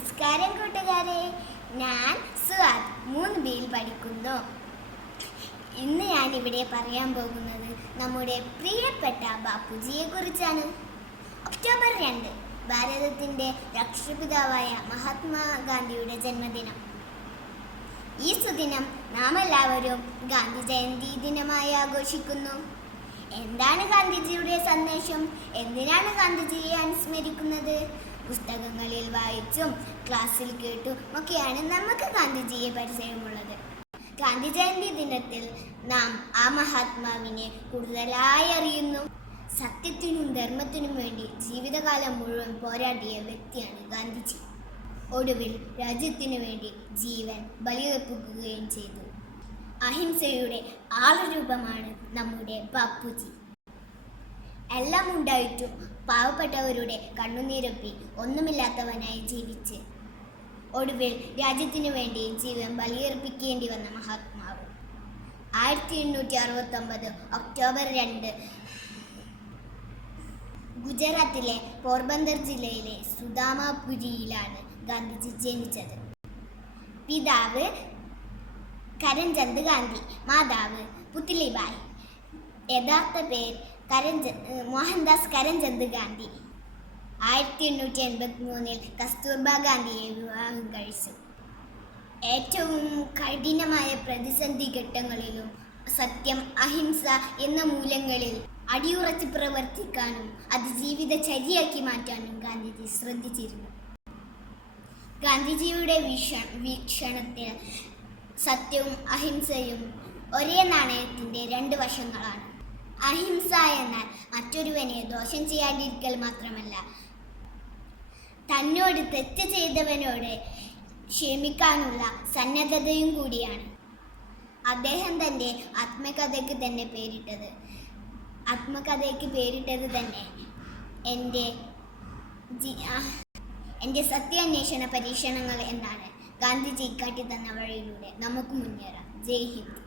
നമസ്കാരം കൂട്ടുകാരെ, ഞാൻ സുആദ് 3ബിയിൽ പഠിക്കുന്നു. ഇന്ന് ഞാനിവിടെ പറയാൻ പോകുന്നത് നമ്മുടെ പ്രിയപ്പെട്ട ബാപ്പുജിയെ കുറിച്ചാണ്. ഒക്ടോബർ 2 ഭാരതത്തിൻ്റെ രാഷ്ട്രപിതാവായ മഹാത്മാഗാന്ധിയുടെ ജന്മദിനം. ഈ സുദിനം നാം എല്ലാവരും ഗാന്ധി ജയന്തി ദിനമായി ആഘോഷിക്കുന്നു. എന്താണ് ഗാന്ധിജിയുടെ സന്ദേശം? എന്തിനാണ് ഗാന്ധിജിയെ അനുസ്മരിക്കുന്നത്? പുസ്തകങ്ങളിൽ വായിച്ചും ക്ലാസ്സിൽ കേട്ടും ഒക്കെയാണ് നമുക്ക് ഗാന്ധിജിയെ പരിചയമുള്ളത്. ഗാന്ധി ജയന്തി ദിനത്തിൽ നാം ആ മഹാത്മാവിനെ കൂടുതലായി അറിയുന്നു. സത്യത്തിനും ധർമ്മത്തിനും വേണ്ടി ജീവിതകാലം മുഴുവൻ പോരാടിയ വ്യക്തിയാണ് ഗാന്ധിജി. ഒടുവിൽ രാജ്യത്തിനു വേണ്ടി ജീവൻ ബലിയർപ്പിക്കുകയും ചെയ്തു. അഹിംസയുടെ ആളരൂപമാണ് നമ്മുടെ ബാപ്പുജി. എല്ലാം ഉണ്ടായിട്ടും പാവപ്പെട്ടവരുടെ കണ്ണുനീരൊപ്പി ഒന്നുമില്ലാത്തവനായി ജീവിച്ച് ഒടുവിൽ രാജ്യത്തിനു വേണ്ടി ജീവൻ ബലിയർപ്പിക്കേണ്ടി വന്ന മഹാത്മാവ്. 1869 ഒക്ടോബർ 2 ഗുജറാത്തിലെ പോർബന്ദർ ജില്ലയിലെ സുദാമാപുരിയിലാണ് ഗാന്ധിജി ജനിച്ചത്. പിതാവ് കരംചന്ദ് ഗാന്ധി, മാതാവ് പുത്ലിബായി. യഥാർത്ഥ പേര് മോഹൻദാസ് കരംചന്ദ് ഗാന്ധി. 1883 കസ്തൂർബ ഗാന്ധിയെ വിവാഹം കഴിച്ചു. ഏറ്റവും കഠിനമായ പ്രതിസന്ധി ഘട്ടങ്ങളിലും സത്യം, അഹിംസ എന്ന മൂല്യങ്ങളിൽ അടിയുറച്ച് പ്രവർത്തിക്കാനും അത് ജീവിതചര്യയാക്കി മാറ്റാനും ഗാന്ധിജി ശ്രദ്ധിച്ചിരുന്നു. ഗാന്ധിജിയുടെ വീക്ഷണത്തിൽ സത്യവും അഹിംസയും ഒരേ നാണയത്തിൻ്റെ 2 വശങ്ങളാണ്. അഹിംസ എന്നാൽ മറ്റൊരുവനെ ദോഷം ചെയ്യാതിരിക്കൽ മാത്രമല്ല, തന്നോട് തെറ്റ് ചെയ്തവനോട് ക്ഷമിക്കാനുള്ള സന്നദ്ധതയും കൂടിയാണ്. അദ്ദേഹം തൻ്റെ ആത്മകഥയ്ക്ക് പേരിട്ടത് തന്നെ എൻ്റെ സത്യാന്വേഷണ പരീക്ഷണങ്ങൾ എന്നാണ്. ഗാന്ധിജി കാട്ടിത്തന്ന വഴിയിലൂടെ നമുക്ക് മുന്നേറാം. ജയ് ഹിന്ദ്.